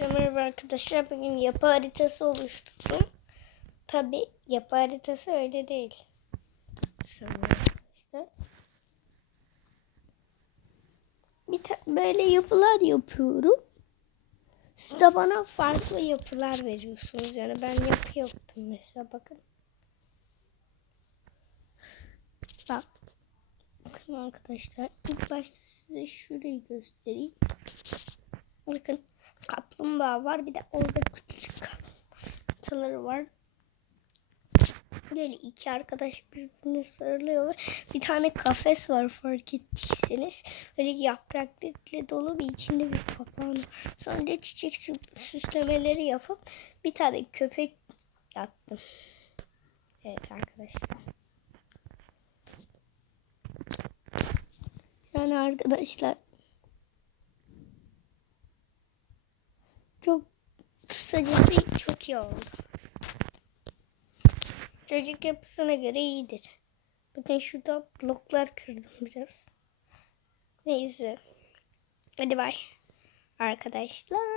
Merhaba arkadaşlar. Bugün yapı haritası oluşturdum. Tabi yapı haritası öyle değil. Arkadaşlar. Bir böyle yapılar yapıyorum. Siz de bana farklı yapılar veriyorsunuz. Yani ben yapı yaptım mesela bakın. Bak. Bakın arkadaşlar. İlk başta size şurayı göstereyim. Bakın kaplumbağa var. Bir de orada küçük kaplumbağaları var. Böyle iki arkadaş birbirine sarılıyorlar. Bir tane kafes var fark ettiyseniz. Böyle yapraklarla dolu bir içinde bir papağan var. Sonra da çiçek sü- süslemeleri yapıp bir tane köpek yaptım. Evet arkadaşlar. Yani arkadaşlar çok kısacası çok iyi oldu. Çocuk yapısına göre iyidir. Bakın şurada bloklar kırdım biraz. Neyse. Hadi bay. Arkadaşlar.